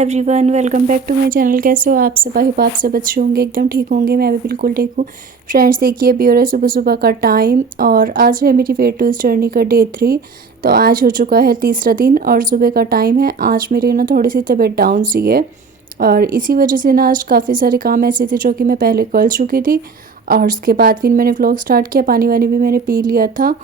Everyone, welcome back to my channel. कैसे हो आप सब? आई होप आप सब अच्छे होंगे, एकदम ठीक होंगे। मैं भी बिल्कुल ठीक हूँ। फ्रेंड्स देखिए, अभी हो रहा है सुबह सुबह का टाइम और आज है मेरी वेट लूज जर्नी का डे 3। तो आज हो चुका है तीसरा दिन और सुबह का टाइम है। आज मेरी ना थोड़ी सी तबीयत डाउन सी है और इसी वजह से ना आज काफ़ी सारे काम ऐसे थे जो कि मैं पहले कर चुकी थी और उसके बाद फिर मैंने व्लॉग स्टार्ट किया। पानी वानी भी मैंने पी लिया था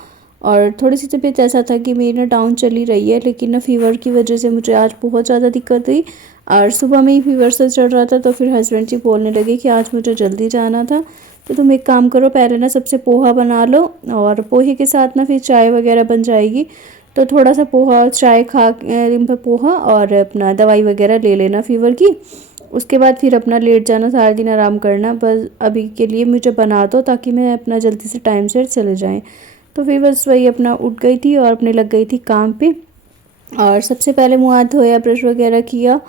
और थोड़ी सी तबीयत ऐसा था कि मेरी ना डाउन चली रही है, लेकिन ना फीवर की वजह से मुझे आज बहुत ज़्यादा दिक्कत हुई और सुबह में ही फीवर से चढ़ रहा था। तो फिर हस्बैंड जी बोलने लगे कि आज मुझे जल्दी जाना था, तो तुम एक काम करो, पहले ना सबसे पोहा बना लो और पोहे के साथ ना फिर चाय वगैरह बन जाएगी। तो थोड़ा सा पोहा और चाय पोहा और अपना दवाई वगैरह ले लेना फीवर की। उसके बाद फिर अपना लेट जाना, सारा दिन आराम करना। बस अभी के लिए मुझे बना दो ताकि मैं अपना जल्दी से टाइम से चले जाएँ। तो फिर बस वही अपना उठ गई थी और अपने लग गई थी काम पे। और सबसे पहले मुँह हाथ धोया, ब्रश वगैरह किया।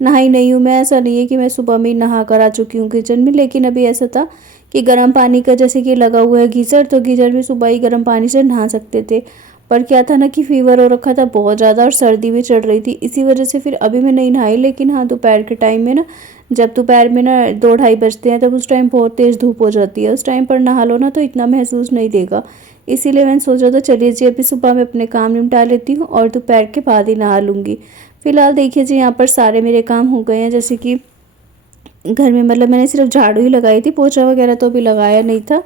नहाई नहीं हूँ मैं, ऐसा नहीं है कि मैं सुबह में ही नहा कर आ चुकी हूँ किचन में, लेकिन अभी ऐसा था कि गर्म पानी का जैसे कि लगा हुआ है गीज़र, तो गीज़र में सुबह ही गर्म पानी से नहा सकते थे। पर क्या था ना कि फ़ीवर हो रखा था बहुत ज़्यादा और सर्दी भी चढ़ रही थी, इसी वजह से फिर अभी मैं नहीं नहाई। लेकिन हाँ, दोपहर के टाइम में ना, जब दोपहर में ना 2-2:30 बजते हैं, तब उस टाइम बहुत तेज़ धूप हो जाती है। उस टाइम पर नहा लो ना तो इतना महसूस नहीं देगा। इसीलिए मैंने सोचा था चलिए जी अभी सुबह में अपने काम निपटा लेती हूँ और दोपहर के बाद ही नहा लूँगी। फ़िलहाल देखिए जी, यहाँ पर सारे मेरे काम हो गए हैं। जैसे कि घर में मतलब मैंने सिर्फ झाड़ू ही लगाई थी, पोछा वगैरह तो अभी लगाया नहीं था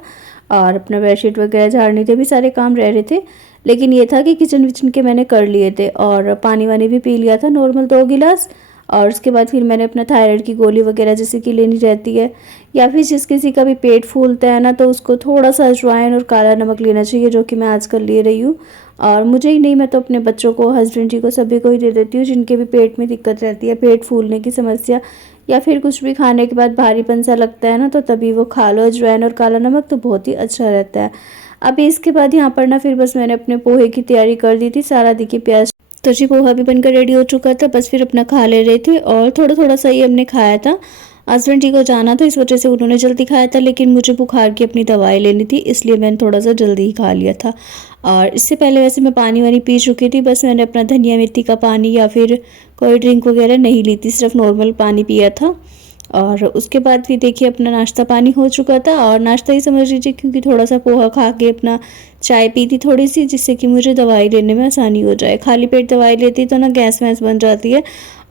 और अपना बेडशीट वगैरह झाड़ने थे, भी सारे काम रह रहे थे। लेकिन ये था कि किचन विचन के मैंने कर लिए थे और पानी वानी भी पी लिया था नॉर्मल 2 गिलास। और उसके बाद फिर मैंने अपना थायराइड की गोली वगैरह जैसे कि लेनी रहती है, या फिर जिस किसी का भी पेट फूलता है ना, तो उसको थोड़ा सा अजवाइन और काला नमक लेना चाहिए, जो कि मैं आजकल ले रही हूँ। और मुझे ही नहीं, मैं तो अपने बच्चों को, हस्बैंड जी को, सभी को ही दे देती हूँ जिनके भी पेट में दिक्कत रहती है, पेट फूलने की समस्या, या फिर कुछ भी खाने के बाद भारीपन सा लगता है ना, तो तभी वो खा लो अजवाइन और काला नमक, तो बहुत ही अच्छा रहता है। अभी इसके बाद यहाँ पर ना फिर बस मैंने अपने पोहे की तैयारी कर दी थी। सारा देखिए प्याज, तो जी पोहा भी बनकर रेडी हो चुका था, बस फिर अपना खा ले रहे थे और थोड़ा थोड़ा सा ही हमने खाया था। हस्बैंड जी को जाना था, इस वजह से उन्होंने जल्दी खाया था, लेकिन मुझे बुखार की अपनी दवाई लेनी थी, इसलिए मैंने थोड़ा सा जल्दी ही खा लिया था। और इससे पहले वैसे मैं पानी वानी पी चुकी थी, बस मैंने अपना धनिया मेथी का पानी या फिर कोई ड्रिंक वगैरह नहीं ली थी, सिर्फ नॉर्मल पानी पिया था। और उसके बाद भी देखिए अपना नाश्ता पानी हो चुका था और नाश्ता ही समझ लीजिए, क्योंकि थोड़ा सा पोहा खा के अपना चाय पी थी थोड़ी सी, जिससे कि मुझे दवाई लेने में आसानी हो जाए। खाली पेट दवाई लेती तो ना गैस वैस बन जाती है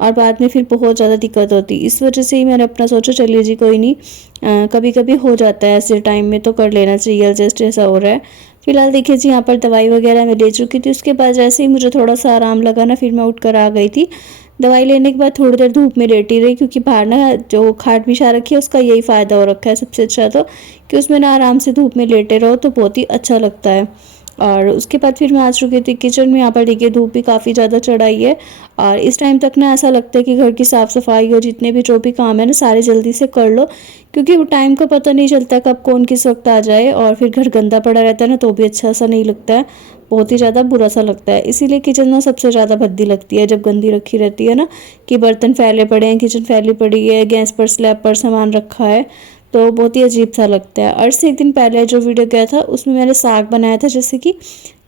और बाद में फिर बहुत ज़्यादा दिक्कत होती। इस वजह से ही मैंने अपना सोचा चलिए जी कोई नहीं, कभी कभी हो जाता है ऐसे टाइम में, तो कर लेना चाहिए जस्ट ऐसा हो रहा है। फिलहाल देखिए जी, यहाँ पर दवाई वगैरह मैं ले चुकी थी। उसके बाद जैसे ही मुझे थोड़ा सा आराम लगा ना, फिर मैं उठ कर आ गई थी। दवाई लेने के बाद थोड़ी देर धूप में लेटी रही, क्योंकि बाहर ना जो खाट बिछा रखी है उसका यही फ़ायदा हो रखा है सबसे अच्छा, तो कि उसमें ना आराम से धूप में लेटे रहो तो बहुत ही अच्छा लगता है। और उसके बाद फिर मैं आ चुकी थी किचन में। यहाँ पर देखिए धूप भी काफ़ी ज़्यादा चढ़ाई है और इस टाइम तक ना ऐसा लगता है कि घर की साफ़ सफाई और जितने भी जो भी काम है ना, सारे जल्दी से कर लो, क्योंकि वो टाइम का पता नहीं चलता कब कौन किस वक्त आ जाए। और फिर घर गंदा पड़ा रहता है ना, तो भी अच्छा सा नहीं लगता है, बहुत ही ज़्यादा बुरा सा लगता है। इसीलिए किचन ना सबसे ज़्यादा भद्दी लगती है जब गंदी रखी रहती है ना, कि बर्तन फैले पड़े हैं, किचन फैली पड़ी है, गैस पर स्लैब पर सामान रखा है, तो बहुत ही अजीब सा लगता है। और से एक दिन पहले जो वीडियो गया था उसमें मैंने साग बनाया था जैसे कि,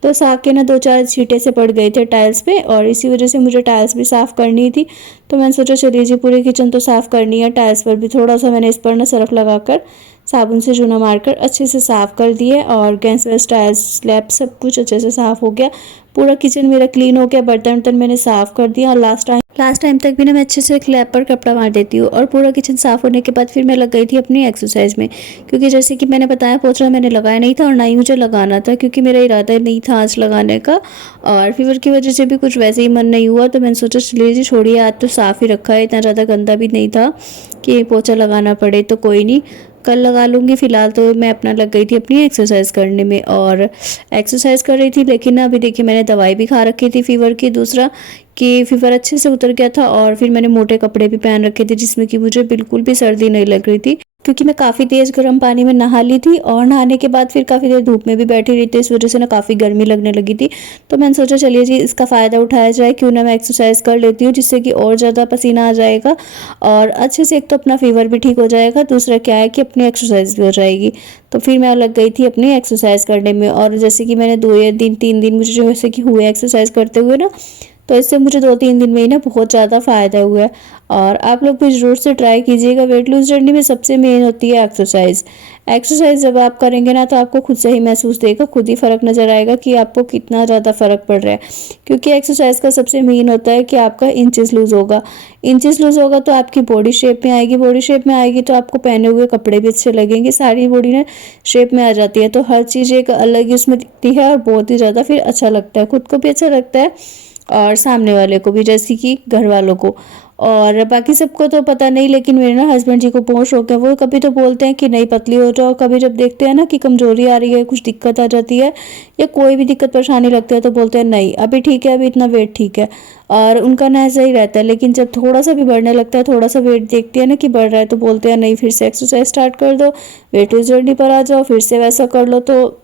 तो साग के ना 2-4 छींटे से पड़ गए थे टाइल्स पे और इसी वजह से मुझे टाइल्स भी साफ़ करनी थी। तो मैंने सोचा चलिए जी पूरी किचन तो साफ़ करनी है, टाइल्स पर भी थोड़ा सा मैंने इस पर ना सर्फ लगाकर साबुन से चूना मारकर अच्छे से साफ़ कर दिए और गैस वैस टाइल्स स्लैब सब कुछ अच्छे से साफ़ हो गया। पूरा किचन मेरा क्लीन हो गया, बर्तन वर्तन मैंने साफ़ कर दिया। और लास्ट टाइम तक भी ना मैं अच्छे से स्लैब पर कपड़ा मार देती हूँ। और पूरा किचन साफ़ होने के बाद फिर मैं लग गई थी अपनी एक्सरसाइज में, क्योंकि जैसे कि मैंने बताया पोछा मैंने लगाया नहीं था और ना ही मुझे लगाना था, क्योंकि मेरा इरादा नहीं था आज लगाने का। और फीवर की वजह से भी कुछ वैसे ही मन नहीं हुआ, तो मैंने सोचा चलिए जी छोड़िए, आज तो साफ़ ही रखा है, इतना ज़्यादा गंदा भी नहीं था कि पोछा लगाना पड़े, तो कोई नहीं कल लगा लूँगी। फ़िलहाल तो मैं अपना लग गई थी अपनी एक्सरसाइज करने में और एक्सरसाइज कर रही थी। लेकिन ना अभी देखिए मैंने दवाई भी खा रखी थी फीवर की, दूसरा कि फीवर अच्छे से उतर गया था और फिर मैंने मोटे कपड़े भी पहन रखे थे, जिसमें कि मुझे बिल्कुल भी सर्दी नहीं लग रही थी, क्योंकि मैं काफ़ी तेज़ गर्म पानी में नहा ली थी और नहाने के बाद फिर काफ़ी देर धूप में भी बैठी रही थी, इस वजह से ना काफ़ी गर्मी लगने लगी थी। तो मैंने सोचा चलिए जी इसका फ़ायदा उठाया जाए, क्यों ना मैं एक्सरसाइज कर लेती हूँ, जिससे कि और ज़्यादा पसीना आ जाएगा और अच्छे से एक तो अपना फीवर भी ठीक हो जाएगा, दूसरा क्या है कि अपनी एक्सरसाइज भी हो जाएगी। तो फिर मैं लग गई थी अपनी एक्सरसाइज करने में और जैसे कि मैंने 2 या 3 दिन मुझे जो जैसे कि हुए एक्सरसाइज करते हुए ना, तो इससे मुझे 2-3 दिन में ही ना बहुत ज़्यादा फ़ायदा हुआ है। और आप लोग भी ज़रूर से ट्राई कीजिएगा। वेट लूज़ जर्नी में सबसे मेन होती है एक्सरसाइज। एक्सरसाइज जब आप करेंगे ना तो आपको खुद से ही महसूस देगा, खुद ही फ़र्क नज़र आएगा कि आपको कितना ज़्यादा फ़र्क पड़ रहा है। क्योंकि एक्सरसाइज का सबसे मेन होता है कि आपका इंचेस लूज़ होगा। इंचेस लूज़ होगा तो आपकी बॉडी शेप में आएगी, बॉडी शेप में आएगी तो आपको पहने हुए कपड़े भी अच्छे लगेंगे, सारी बॉडी ना शेप में आ जाती है। तो हर चीज़ एक अलग ही उसमें दिखती है और बहुत ही ज़्यादा फिर अच्छा लगता है, खुद को भी अच्छा लगता है और सामने वाले को भी, जैसे कि घर वालों को। और बाकी सबको तो पता नहीं, लेकिन मेरे ना हस्बैंड जी को बहुत शौक है। वो कभी तो बोलते हैं कि नहीं पतली हो जाओ, कभी जब देखते हैं ना कि कमजोरी आ रही है, कुछ दिक्कत आ जाती है या कोई भी दिक्कत परेशानी लगती है तो बोलते हैं नहीं अभी ठीक है, अभी इतना वेट ठीक है। और उनका ना ऐसा ही रहता है। लेकिन जब थोड़ा सा भी बढ़ने लगता है, थोड़ा सा वेट देखते हैं ना कि बढ़ रहा है, तो बोलते हैं नहीं फिर से एक्सरसाइज स्टार्ट कर दो, वेट लूज जर्नी पर आ जाओ, फिर से वैसा कर लो। तो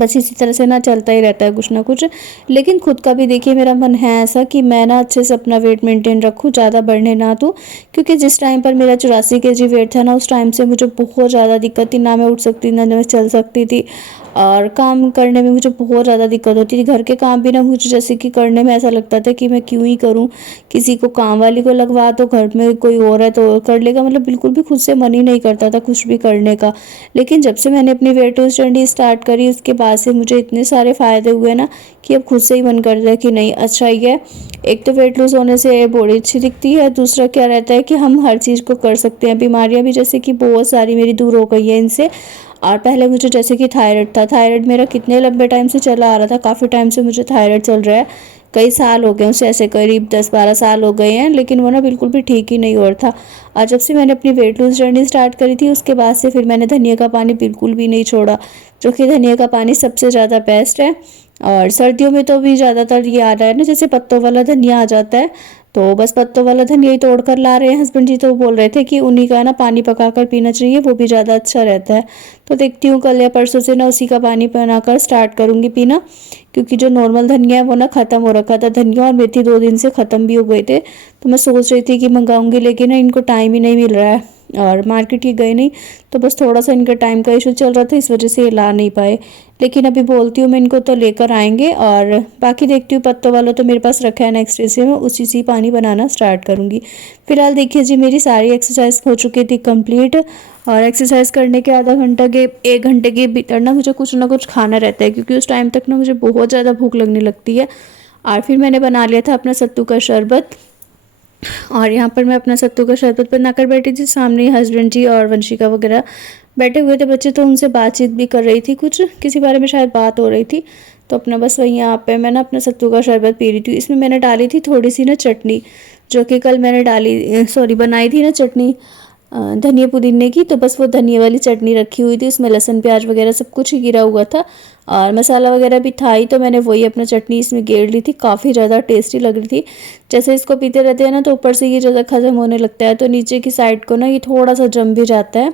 बस इसी तरह से ना चलता ही रहता है कुछ ना कुछ। लेकिन खुद का भी देखिए मेरा मन है ऐसा कि मैं ना अच्छे से अपना वेट मेंटेन रखूँ, ज़्यादा बढ़ने ना दूँ। क्योंकि जिस टाइम पर मेरा 84 kg वेट था ना, उस टाइम से मुझे बहुत ज़्यादा दिक्कत थी, ना मैं उठ सकती ना मैं चल सकती थी। और काम करने में मुझे बहुत ज़्यादा दिक्कत होती थी। घर के काम भी ना मुझे जैसे कि करने में ऐसा लगता था कि मैं क्यों ही करूँ, किसी को काम वाली को लगवा तो घर में कोई और है तो कर लेगा, मतलब बिल्कुल भी खुद से मन ही नहीं करता था कुछ भी करने का। लेकिन जब से मैंने अपनी वेट लॉस जर्नी स्टार्ट करी, उसके बाद से मुझे इतने सारे फ़ायदे हुए ना कि अब खुद से ही मन कर रहा है कि नहीं अच्छा ही है। एक तो वेट लॉस होने से बॉडी अच्छी दिखती है, दूसरा क्या रहता है कि हम हर चीज़ को कर सकते हैं। बीमारियां भी जैसे कि बहुत सारी मेरी दूर हो गई है इनसे। और पहले मुझे जैसे कि थायराइड था, थायराइड मेरा कितने लंबे टाइम से चला आ रहा था, काफ़ी टाइम से मुझे थायराइड चल रहा है, कई साल हो गए उसे, ऐसे करीब 10-12 साल हो गए हैं। लेकिन वो ना बिल्कुल भी ठीक ही नहीं हो रहा था। और जब से मैंने अपनी वेट लूज जर्नी स्टार्ट करी थी, उसके बाद से फिर मैंने धनिया का पानी बिल्कुल भी नहीं छोड़ा, जो कि धनिया का पानी सबसे ज़्यादा बेस्ट है। और सर्दियों में तो भी ज़्यादातर ये आ रहा है ना, जैसे पत्तों वाला धनिया आ जाता है, तो बस पत्तों वाला धनिया ही तोड़ कर ला रहे हैं हस्बैंड जी। तो वो बोल रहे थे कि उन्हीं का ना पानी पका कर पीना चाहिए, वो भी ज़्यादा अच्छा रहता है। तो देखती हूँ कल या परसों से ना उसी का पानी बनाकर स्टार्ट करूँगी पीना। क्योंकि जो नॉर्मल धनिया है वो ना ख़त्म हो रखा था, धनिया और मेथी 2 दिन से ख़त्म भी हो गए थे। तो मैं सोच रही थी कि मंगाऊंगी, लेकिन ना इनको टाइम ही नहीं मिल रहा है और मार्केट ही गए नहीं। तो बस थोड़ा सा इनका टाइम का इशू चल रहा था, इस वजह से ये ला नहीं पाए। लेकिन अभी बोलती हूँ मैं इनको तो लेकर आएंगे। और बाकी देखती हूँ पत्तों वाला तो मेरे पास रखा है नेक्स्ट डे से मैं उसी से पानी बनाना स्टार्ट करूँगी। फिलहाल देखिए जी, मेरी सारी एक्सरसाइज हो चुकी थी कंप्लीट। और एक्सरसाइज करने के आधा घंटा के 1 घंटे के भीतर ना कुछ खाना रहता है, क्योंकि उस टाइम तक ना मुझे बहुत ज़्यादा भूख लगने लगती है। और फिर मैंने बना लिया था अपना सत्तू का शरबत। और यहाँ पर मैं अपना सत्तू का शरबत बनाकर बैठी थी, सामने हस्बैंड जी और वंशिका वगैरह बैठे हुए थे बच्चे, तो उनसे बातचीत भी कर रही थी, कुछ किसी बारे में शायद बात हो रही थी। तो अपना बस वहीं यहाँ पे मैं ना अपना सत्तू का शरबत पी रही थी। इसमें मैंने डाली थी थोड़ी सी ना चटनी, जो कि कल मैंने बनाई थी ना चटनी धनिया पुदीने की। तो बस वो धनिया वाली चटनी रखी हुई थी, उसमें लहसुन प्याज वगैरह सब कुछ ही गिरा हुआ था और मसाला वगैरह भी था ही। तो मैंने वही अपना चटनी इसमें गेड़ ली थी, काफ़ी ज़्यादा टेस्टी लग रही थी। जैसे इसको पीते रहते हैं ना तो ऊपर से ये ज़्यादा ख़त्म होने लगता है, तो नीचे की साइड को ना ये थोड़ा सा जम भी जाता है।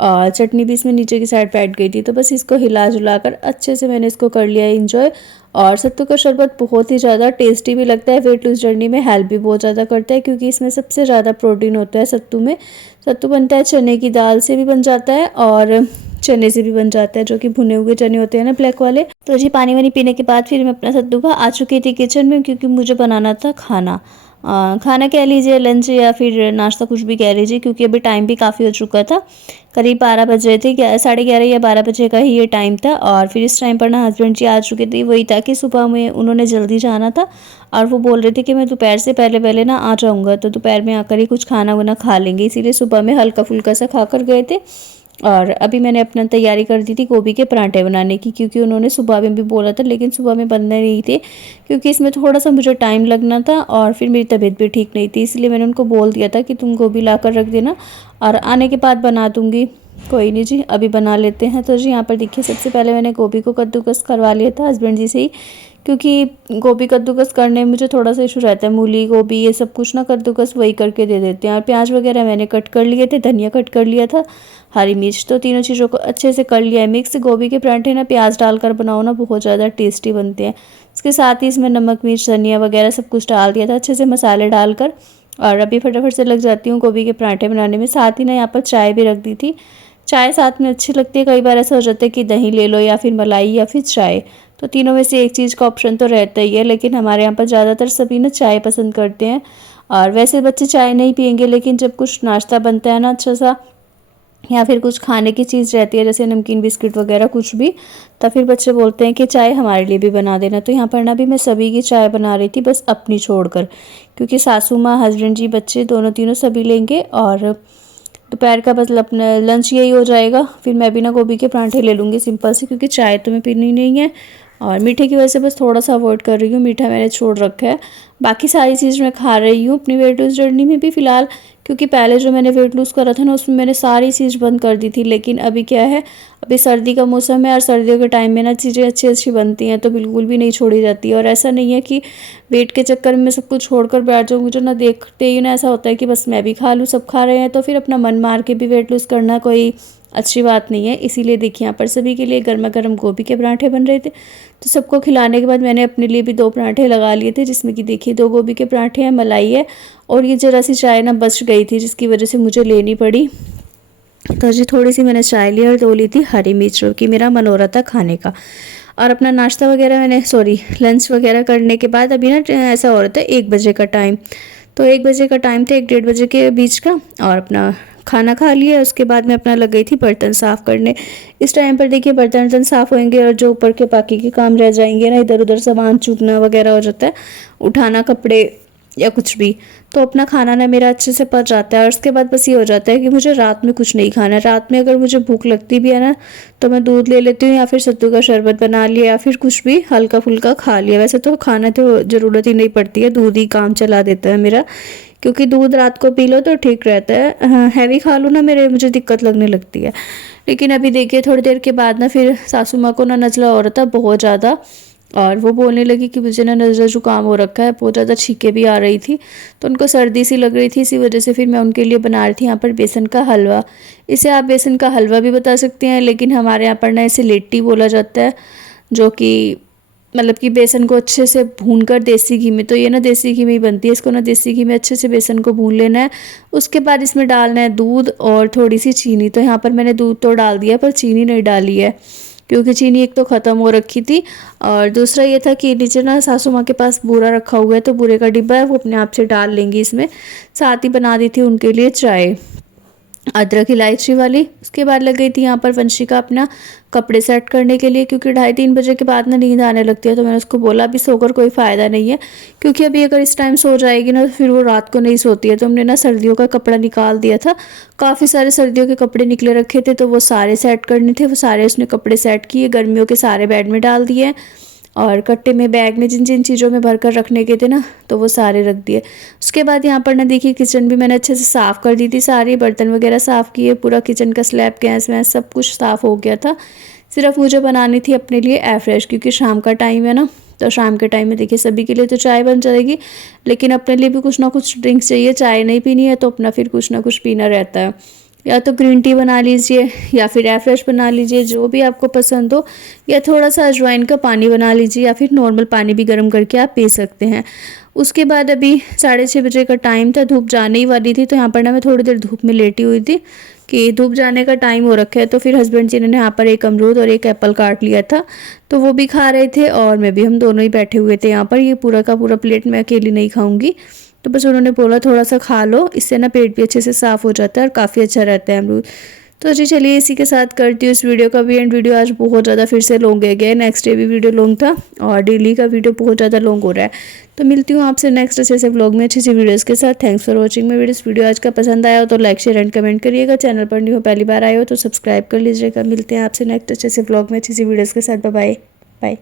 और चटनी भी इसमें नीचे की साइड बैठ गई थी। तो बस इसको हिला जुला कर अच्छे से मैंने इसको कर लिया इंजॉय। और सत्तू का शरबत बहुत ही ज़्यादा टेस्टी भी लगता है, वेट लूज जर्नी में हेल्प भी बहुत ज़्यादा करता है, क्योंकि इसमें सबसे ज़्यादा प्रोटीन होता है सत्तू में। सत्तू बनता है चने की दाल से भी बन जाता है और चने से भी बन जाता है, जो कि भुने हुए चने होते हैं ना ब्लैक वाले। तो जी पानी वानी पीने के बाद फिर मैं अपना सत्तू का आ चुकी थी किचन में, क्योंकि मुझे बनाना था खाना। खाना कह लीजिए, लंच या फिर नाश्ता, कुछ भी कह लीजिए, क्योंकि अभी टाइम भी काफ़ी हो चुका था, करीब 12 बज रहे थे, 11:30 या 12 बजे का ही ये टाइम था। और फिर इस टाइम पर ना हस्बैंड जी आ चुके थे। वही था कि सुबह में उन्होंने जल्दी जाना था और वो बोल रहे थे कि मैं दोपहर से पहले पहले ना आ जाऊँगा, तो दोपहर में आकर ही कुछ खाना वाना खा लेंगे, इसीलिए सुबह में हल्का फुल्का सा खा कर गए थे। और अभी मैंने अपना तैयारी कर दी थी गोभी के पराठे बनाने की, क्योंकि उन्होंने सुबह में भी बोला था, लेकिन सुबह में बनने नहीं थे, क्योंकि इसमें थोड़ा सा मुझे टाइम लगना था और फिर मेरी तबीयत भी ठीक नहीं थी। इसलिए मैंने उनको बोल दिया था कि तुम गोभी ला कर रख देना और आने के बाद बना दूँगी। कोई नहीं जी, अभी बना लेते हैं। तो जी यहाँ पर देखिए, सबसे पहले मैंने गोभी को कद्दूकस करवा लिया था हस्बैंड जी से ही, क्योंकि गोभी कद्दूकस करने में मुझे थोड़ा सा इशू रहता है। मूली गोभी ये सब कुछ ना कद्दूकस वही करके दे देते हैं। और प्याज वगैरह मैंने कट कर लिए थे, धनिया कट कर लिया था, हरी मिर्च, तो तीनों चीज़ों को अच्छे से कर लिया है मिक्स। गोभी के पराठे ना प्याज डालकर बनाओ ना, बहुत ज़्यादा टेस्टी बनते हैं। इसके साथ ही इसमें नमक मिर्च धनिया वगैरह सब कुछ डाल दिया था अच्छे से मसाले डालकर। और अभी फटाफट से लग जाती हूँ गोभी के पराठे बनाने में। साथ ही ना यहाँ पर चाय भी रख दी थी। चाय साथ में अच्छी लगती है। कई बार ऐसा हो जाता है कि दही ले लो या फिर मलाई या फिर चाय, तो तीनों में से एक चीज़ का ऑप्शन तो रहता ही है। लेकिन हमारे यहाँ पर ज़्यादातर सभी ना चाय पसंद करते हैं। और वैसे बच्चे चाय नहीं पियेंगे, लेकिन जब कुछ नाश्ता बनता है ना अच्छा सा, या फिर कुछ खाने की चीज़ रहती है जैसे नमकीन बिस्किट वगैरह कुछ भी, तो फिर बच्चे बोलते हैं कि चाय हमारे लिए भी बना देना। तो यहाँ पर ना भी मैं सभी की चाय बना रही थी, बस अपनी छोड़कर, क्योंकि सासू माँ, हस्बैंड जी, बच्चे दोनों तीनों सभी लेंगे। और दोपहर का बस अपना लंच यही हो जाएगा। फिर मैं भी ना गोभी के परांठे ले लूँगी सिंपल से, क्योंकि चाय तो मैं पीनी नहीं है। और मीठे की वजह से बस थोड़ा सा अवॉइड कर रही हूँ, मीठा मैंने छोड़ रखा है। बाकी सारी चीज़ मैं खा रही हूँ अपनी वेट लूज़ जर्नी में भी फ़िलहाल, क्योंकि पहले जो मैंने वेट लूज़ करा था ना उसमें मैंने सारी चीज़ बंद कर दी थी। लेकिन अभी क्या है, अभी सर्दी का मौसम है और सर्दियों के टाइम में ना चीज़ें अच्छी अच्छी बनती हैं, तो बिल्कुल भी नहीं छोड़ी जाती। और ऐसा नहीं है कि वेट के चक्कर में सब कुछ छोड़ कर बैठ जाऊँ। मुझे ना देखते ही ना ऐसा होता है कि बस मैं भी खा लूँ, सब खा रहे हैं, तो फिर अपना मन मार के भी वेट लूज़ करना कोई अच्छी बात नहीं है। इसीलिए देखिए यहाँ पर सभी के लिए गर्मा गर्म गोभी के पराठे बन रहे थे। तो सबको खिलाने के बाद मैंने अपने लिए भी 2 पराठे लगा लिए थे, जिसमें कि देखिए 2 गोभी के पराठे हैं, मलाई है, और ये ज़रा सी चाय ना बच गई थी जिसकी वजह से मुझे लेनी पड़ी। तो जी थोड़ी सी मैंने चाय ली और 2 ली थी हरी मिर्च, क्योंकि मेरा मन हो रहा था खाने का। और अपना नाश्ता वगैरह मैंने लंच वगैरह करने के बाद अभी ना ऐसा हो रहा था 1 बजे का टाइम। तो 1 बजे का टाइम था, 1 डेढ़ बजे के बीच का, और अपना खाना खा लिया। उसके बाद मैं अपना लग गई थी बर्तन साफ़ करने। इस टाइम पर देखिए बर्तन वर्तन साफ़ होंगे और जो ऊपर के बाकी के काम रह जाएंगे ना, इधर उधर सामान चूकना वगैरह हो जाता है, उठाना कपड़े या कुछ भी, तो अपना खाना ना मेरा अच्छे से पच जाता है। और उसके बाद बस ये हो जाता है कि मुझे रात में कुछ नहीं खाना है। रात में अगर मुझे भूख लगती भी है ना, तो मैं दूध ले लेती हूँ या फिर सत्तू का शरबत बना लिया या फिर कुछ भी हल्का फुल्का खा लिया। वैसे तो खाना तो ज़रूरत ही नहीं पड़ती है, दूध ही काम चला देता है मेरा, क्योंकि दूध रात को पी लो तो ठीक रहता है। हाँ, हैवी खा लो ना मुझे दिक्कत लगने लगती है। लेकिन अभी देखिए थोड़ी देर के बाद ना फिर सासू माँ को ना नज़ला हो रहा था बहुत ज़्यादा, और वो बोलने लगी कि मुझे ना नज़ला जुकाम हो रखा है, बहुत ज़्यादा छींकें भी आ रही थी, तो उनको सर्दी सी लग रही थी। इसी वजह से फिर मैं उनके लिए बना रही थी यहाँ पर बेसन का हलवा। इसे आप बेसन का हलवा भी बता सकते हैं, लेकिन हमारे यहाँ पर ना इसे लिट्टी बोला जाता है, जो कि मतलब कि बेसन को अच्छे से भूनकर देसी घी में, तो ये ना देसी घी में ही बनती है, इसको ना देसी घी में अच्छे से बेसन को भून लेना है। उसके बाद इसमें डालना है दूध और थोड़ी सी चीनी। तो यहाँ पर मैंने दूध तो डाल दिया पर चीनी नहीं डाली है, क्योंकि चीनी एक तो ख़त्म हो रखी थी, और दूसरा ये था कि नीचे ना सासू माँ के पास बूरा रखा हुआ है, तो बूरे का डिब्बा है, वो अपने आप से डाल लेंगी इसमें। साथ ही बना दी थी उनके लिए चाय अदरक इलायची वाली। उसके बाद लग गई थी यहाँ पर वंशिका अपना कपड़े सेट करने के लिए, क्योंकि 2:30-3 बजे के बाद ना नींद आने लगती है। तो मैंने उसको बोला अभी सोकर कोई फ़ायदा नहीं है, क्योंकि अभी अगर इस टाइम सो जाएगी ना तो फिर वो रात को नहीं सोती है। तो हमने ना सर्दियों का कपड़ा निकाल दिया था, काफ़ी सारे सर्दियों के कपड़े निकले रखे थे, तो वो सारे सेट करने थे। वो सारे उसने कपड़े सेट किए, गर्मियों के सारे बेड में डाल दिए, और कट्टे में बैग में जिन जिन चीज़ों में भर कर रखने के थे ना, तो वो सारे रख दिए। उसके बाद यहाँ पर ना देखिए किचन भी मैंने अच्छे से साफ़ कर दी थी, सारी बर्तन वगैरह साफ़ किए, पूरा किचन का स्लैब गैस वैस सब कुछ साफ़ हो गया था। सिर्फ मुझे बनानी थी अपने लिए एफ्रेश, क्योंकि शाम का टाइम है ना, तो शाम के टाइम में देखिए सभी के लिए तो चाय बन जाएगी, लेकिन अपने लिए भी कुछ ना कुछ ड्रिंक्स चाहिए। चाय नहीं पीनी है तो अपना फिर कुछ ना कुछ पीना रहता है, या तो ग्रीन टी बना लीजिए या फिर एफ्रेश बना लीजिए, जो भी आपको पसंद हो, या थोड़ा सा अजवाइन का पानी बना लीजिए, या फिर नॉर्मल पानी भी गर्म करके आप पी सकते हैं। उसके बाद अभी 6:30 बजे का टाइम था, धूप जाने ही वाली थी, तो यहाँ पर ना मैं थोड़ी देर धूप में लेटी हुई थी कि धूप जाने का टाइम हो रखा है। तो फिर हस्बैंड जी ने यहाँ पर एक अमरूद और एक एप्पल काट लिया था, तो वो भी खा रहे थे, और मैं भी, हम दोनों ही बैठे हुए थे यहाँ पर। ये पूरा का पूरा प्लेट मैं अकेली नहीं खाऊंगी, तो बस उन्होंने बोला थोड़ा सा खा लो, इससे ना पेट भी अच्छे से साफ़ हो जाता है और काफ़ी अच्छा रहता है अमरूद। तो जी चलिए इसी के साथ करती हूँ इस वीडियो का भी एंड। वीडियो आज बहुत ज़्यादा फिर से लॉन्ग है गया, नेक्स्ट डे भी वीडियो लॉन्ग था और डेली का वीडियो बहुत ज़्यादा लॉन्ग हो रहा है। तो मिलती हूँ आपसे नेक्स्ट अच्छे से व्लॉग में अच्छी सी वीडियोज़ के साथ। Thanks for watching my videos. Video आज का पसंद आया हो तो लाइक शेयर एंड कमेंट करिएगा। चैनल पर न्यू हो, पहली बार आए हो तो सब्सक्राइब कर लीजिएगा। मिलते हैं आपसे नेक्स्ट अच्छे से व्लॉग में अच्छी सी वीडियोज़ के साथ। Bye bye.